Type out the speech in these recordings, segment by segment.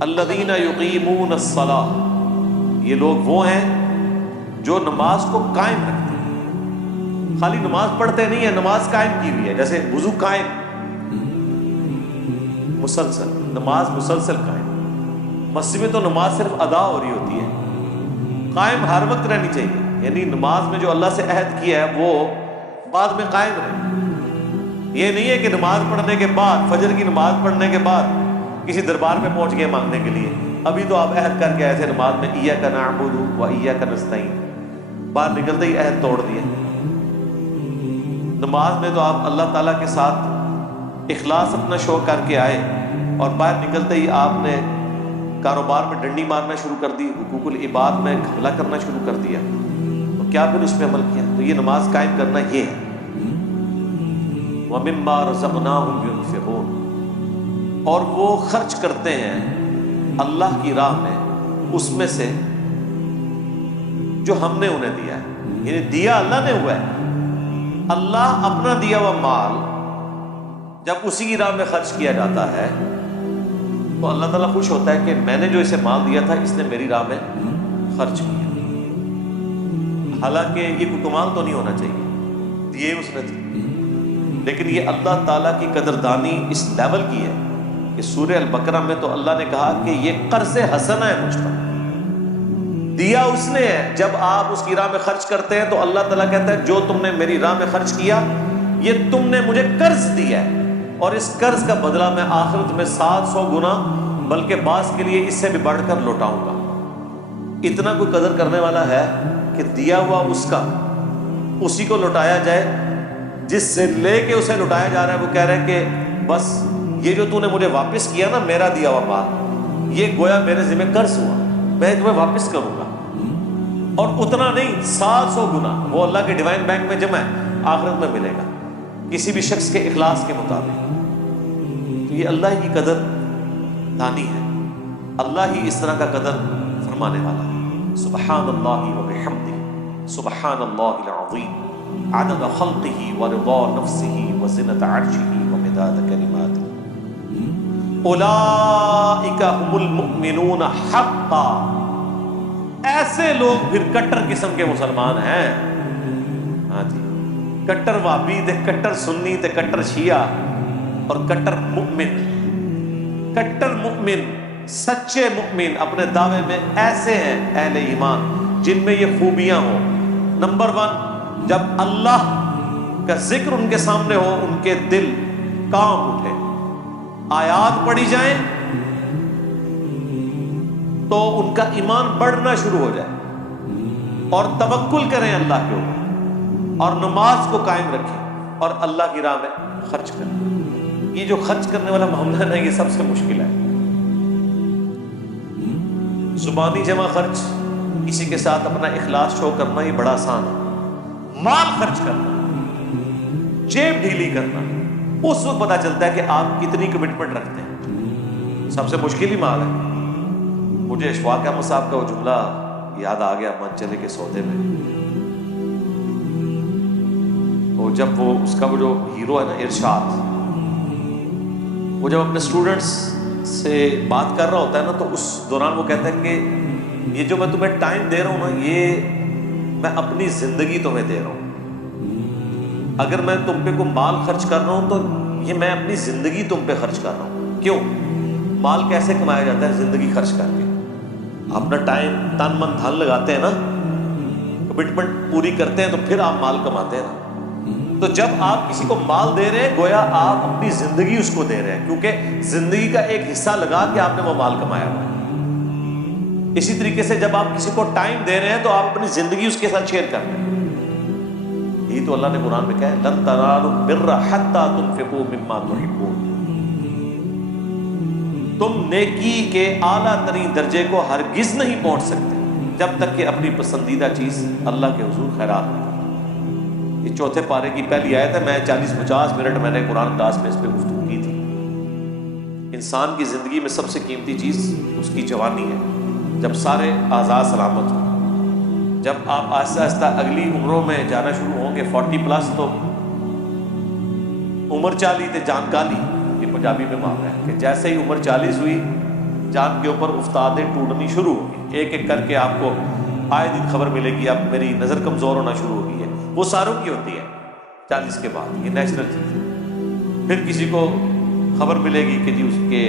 الذین یقیمون الصلاۃ، یہ لوگ وہ ہیں جو نماز کو قائم رکھتے ہیں. خالی نماز پڑھتے نہیں ہیں، نماز قائم کی ہوئی ہے. جیسے وضو قائم، مسلسل نماز مسلسل قائم. مسجد میں تو نماز صرف ادا ہو رہی ہوتی ہے، قائم ہر وقت رہنی چاہیے. یعنی نماز میں جو اللہ سے عہد کیا ہے وہ بعد میں قائم رہے. یہ نہیں ہے کہ نماز پڑھنے کے بعد، فجر کی نماز پڑھنے کے بعد کسی دربار میں پہنچ گئے مانگنے کے لیے. ابھی تو آپ عہد کر کے آئے تھے نماز میں، ایاک نعبد و ایاک نستعین، باہر نکلتے ہی عہد توڑ دیا. نماز میں تو آپ اللہ تعالیٰ کے ساتھ اخلاص اپنا شو کر کے آئے، اور باہر نکلتے ہی آپ نے کاروبار میں ڈنڈی مارنا شروع کر دی، حقوق العباد میں گھپلا کرنا شروع کر دیا. تو کیا پھر اس پہ عمل کیا؟ تو یہ نماز قائم کرنا یہ ہے. وَمِمَّا رَزَقْنَاهُمْ يُنْفِقُونَ، اور وہ خرچ کرتے ہیں اللہ کی راہ میں اس میں سے جو ہم نے انہیں دیا ہے. یعنی دیا اللہ نے ہوا ہے. اللہ اپنا دیا ہوا مال جب اسی کی راہ میں خرچ کیا جاتا ہے تو اللہ تعالیٰ خوش ہوتا ہے کہ میں نے جو اسے مال دیا تھا اس نے میری راہ میں خرچ کیا. حالانکہ یہ کوئی کمال تو نہیں ہونا چاہیے، دیے اس نے تھے، لیکن یہ اللہ تعالیٰ کی قدردانی اس لیول کی ہے کہ سورہ البقرہ میں تو اللہ نے کہا کہ یہ قرض حسنہ ہے مجھ پر، دیا اس نے ہے. جب آپ اس کی راہ میں خرچ کرتے ہیں تو اللہ تعالیٰ کہتا ہے جو تم نے میری راہ میں خرچ کیا یہ تم نے مجھے قرض دیا ہے، اور اس قرض کا بدلہ میں آخرت میں 700 گنا بلکہ بعض کے لیے اس سے بھی بڑھ کر لوٹاؤں گا. اتنا کوئی قدر کرنے والا ہے کہ دیا ہوا اس کا اسی کو لوٹایا جائے؟ جس سے لے کے اسے لوٹایا جا رہا ہے وہ کہہ رہے ہیں کہ بس یہ جو تو نے مجھے واپس کیا نا میرا دیا ہوا مال، یہ گویا میرے ذمہ قرض ہوا، میں تمہیں واپس کروں گا. اور اتنا نہیں، 700 گنا وہ اللہ کے ڈیوائن بینک میں جمع ہے، آخرت میں ملے گا کسی بھی شخص کے اخلاص کے مطابق. تو یہ اللہ کی قدر دانی ہے، اللہ ہی اس طرح کا قدر فرمانے والا ہے. سبحان اللہ و بحمدہ، سبحان اللہ العظیم، عدد خلقہ ورضا نفسہ وزنۃ عرشہ ومداد کلماتہ. اولئک ھم المؤمنون حقا، ایسے لوگ پھر کٹر قسم کے مسلمان ہیں. ہاں جی، کٹر وہابی تے کٹر سنی تے کٹر شیعہ اور کٹر مؤمن. کٹر مؤمن، سچے مؤمن اپنے دعوے میں ایسے ہیں اہل ایمان جن میں یہ خوبیاں ہوں. نمبر 1، جب اللہ کا ذکر ان کے سامنے ہو ان کے دل کانپ اٹھے، آیات پڑھی جائیں تو ان کا ایمان بڑھنا شروع ہو جائے، اور توکل کریں اللہ کے اوپر، اور نماز کو قائم رکھیں اور اللہ کی راہ میں خرچ کریں. یہ جو خرچ کرنے والا معاملہ ہے یہ سب سے مشکل ہے. زبانی جمع خرچ، کسی کے ساتھ اپنا اخلاص شو کرنا یہ بڑا آسان ہے. مال خرچ کرنا، جیب ڈھیلی کرنا، اس وقت پتا چلتا ہے کہ آپ کتنی کمٹمنٹ رکھتے ہیں. سب سے مشکل ہی مال ہے. مجھے اشفاق احمد صاحب کا وہ جملہ یاد آ گیا من چلے کے سودے میں. وہ جب وہ اس کا وہ جو ہیرو ہے نا ارشاد، وہ جب اپنے اسٹوڈنٹس سے بات کر رہا ہوتا ہے نا تو اس دوران وہ کہتا ہے کہ یہ جو میں تمہیں ٹائم دے رہا ہوں نا یہ میں اپنی زندگی تمہیں دے رہا ہوں. اگر میں تم پہ کوئی مال خرچ کر رہا ہوں تو یہ میں اپنی زندگی تم پہ خرچ کر رہا ہوں. کیوں؟ مال کیسے کمایا جاتا ہے؟ زندگی خرچ کر کے. اپنا ٹائم تن من دھن لگاتے ہیں نا، کمٹمنٹ پوری کرتے ہیں تو پھر آپ مال کماتے ہیں نا. تو جب آپ کسی کو مال دے رہے ہیں گویا آپ اپنی زندگی اس کو دے رہے ہیں، کیونکہ زندگی کا ایک حصہ لگا کے آپ نے وہ مال کمایا ہوا ہے. اسی طریقے سے جب آپ کسی کو ٹائم دے رہے ہیں تو آپ اپنی زندگی اس کے ساتھ شیئر کر رہے ہیں. یہی تو اللہ نے قرآن میں کہا ہے لن تنالوا البر حتی تنفقوا مما تحبون. تم نیکی کے اعلیٰ ترین درجے کو ہرگز نہیں پہنچ سکتے جب تک کہ اپنی پسندیدہ چیز اللہ کے حضور خیرات نہ کرو. یہ چوتھے پارے کی پہلی آیت ہے. میں 40-50 منٹ میں نے قرآن کلاس میں اس پہ گفتگو کی تھی. انسان کی زندگی میں سب سے قیمتی چیز اس کی جوانی ہے، جب سارے اعضاء سلامت ہوں. جب آپ آہستہ آہستہ اگلی عمروں میں جانا شروع ہوں گے 40+ تو عمر 40 تے جان کالی، یہ پنجابی میں معاملہ ہے کہ جیسے ہی عمر 40 ہوئی جان کے اوپر افتادیں ٹوٹنی شروع ہوگی، ایک ایک کر کے آپ کو آئے دن خبر ملے گی اب میری نظر کمزور ہونا شروع ہو گئی ہے، وہ ساروں کی ہوتی ہے 40 کے بعد، یہ نیچرل چیز ہے۔ پھر کسی کو خبر ملے گی کہ جی اس کے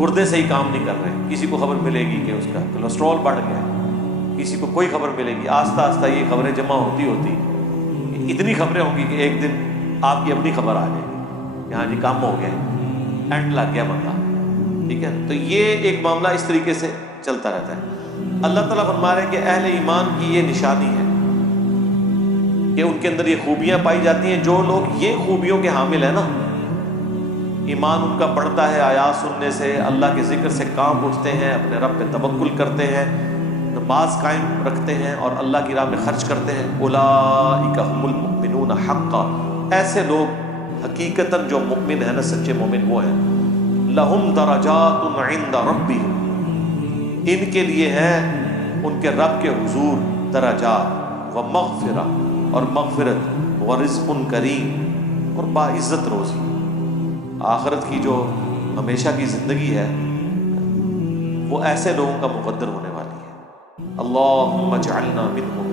گردے صحیح کام نہیں کر رہے، کسی کو خبر ملے گی کہ اس کا کولیسٹرول بڑھ گیا ہے، کسی کو کوئی خبر ملے گی، آہستہ آہستہ یہ خبریں جمع ہوتی اتنی خبریں ہوں گی کہ ایک دن آپ کی اپنی خبر آ جائے گی کہ ہاں جی کام ہو گیا، اینڈ لگ گیا بندہ، ٹھیک ہے۔ تو یہ ایک معاملہ اس طریقے سے چلتا رہتا ہے۔ اللہ تعالیٰ فرما رہے ہیں کہ اہل ایمان کی یہ نشانی ہے کہ ان کے اندر یہ خوبیاں پائی جاتی ہیں، جو لوگ یہ خوبیوں کے حامل ہیں نا، ایمان ان کا بڑھتا ہے آیات سننے سے، اللہ کے ذکر سے کام اٹھتے ہیں، اپنے رب پہ توکل کرتے ہیں، نماز قائم رکھتے ہیں اور اللہ کی راہ میں خرچ کرتے ہیں، اولئک هم المؤمنون حقا، ایسے لوگ حقیقتاً جو مؤمن ہیں نا، سچے مومن وہ ہیں، لہم درجات عند ربہم، ان کے لیے ہیں ان کے رب کے حضور درجات، و مغفرہ اور مغفرت، و رزق کریم اور باعزت روزی، آخرت کی جو ہمیشہ کی زندگی ہے وہ ایسے لوگوں کا مقدر ہونے والی ہے۔ اللہم اجعلنا منہم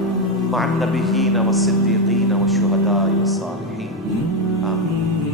مع النبیین والصدیقین والشہداء والصالحین، آمین۔